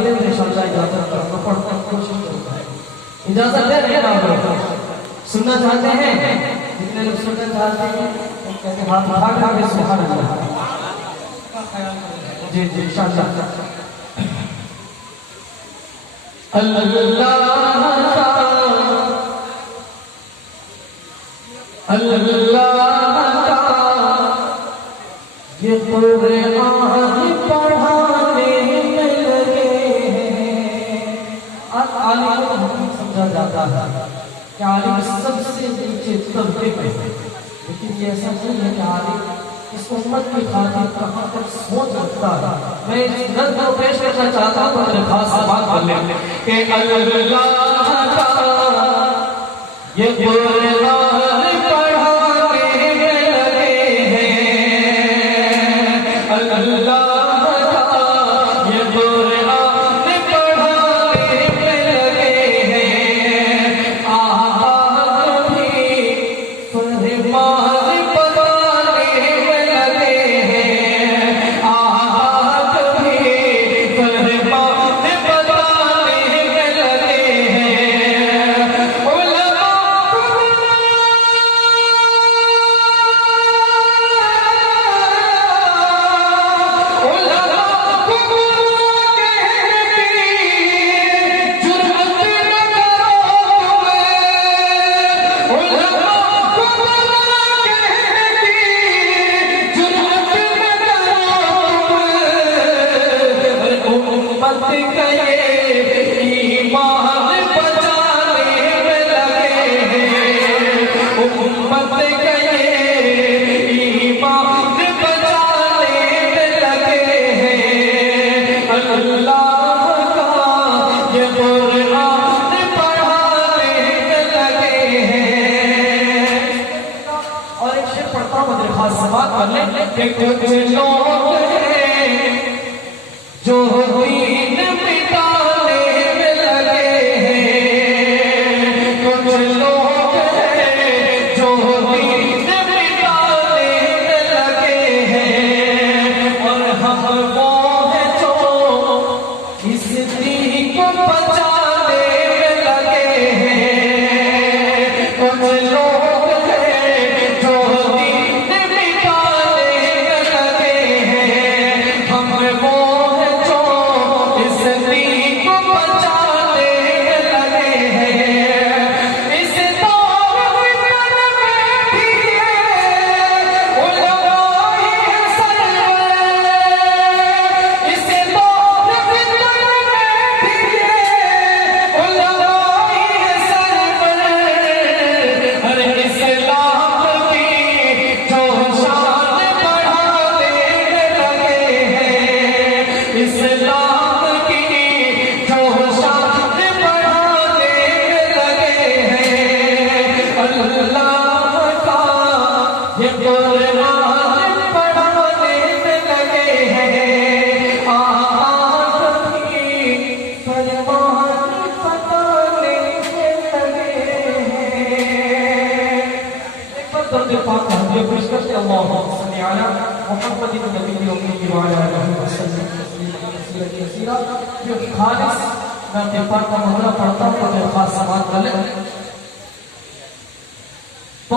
अकेले में इंशाअल्लाह इजाजत करूंगा, पढ़ने की कोशिश करूंगा। इजाजत दे रहे हैं आप लोग? सुनना चाहते हैं? जितने लोग सुनना चाहते हैं वो कहते हाथ उठा के सुभान अल्लाह। जी जी इंशाअल्लाह। अल्लाह ये कुरान पढ़ाने में लगे हैं। आज आलिम को समझा जाता है कि आलिम सबसे नीचे तबके पे है, लेकिन ये ऐसा नहीं है कि आलिम इस उम्मत की खातिर कहाँ तक सोच रखता है। मैं इस नज़्म को पेश करना चाहता हूँ, तो मेरे खास बात कर ले कि अल्लाह का ये कुरान पढ़ाने में लगे हैं। अल्लाह का ये कुरान पढ़ाने में लगे हैं। आवाज़ भी फरमान बताने में लगे हैं। आवाज़ भी फरमान बताने में लगे हैं। उलमा कुछ लोग हैं जो दीन मिटाने में लगे हैं। कुछ लोग हैं जो दीन मिटाने में लगे हैं। और हम वो हैं जो इस दीन को बचाने में लगे हैं। कुछ लोग हैं जो खालिस मैं पाक का मोहल्ला पढ़ता हूँ, तो खास समाज वाले तो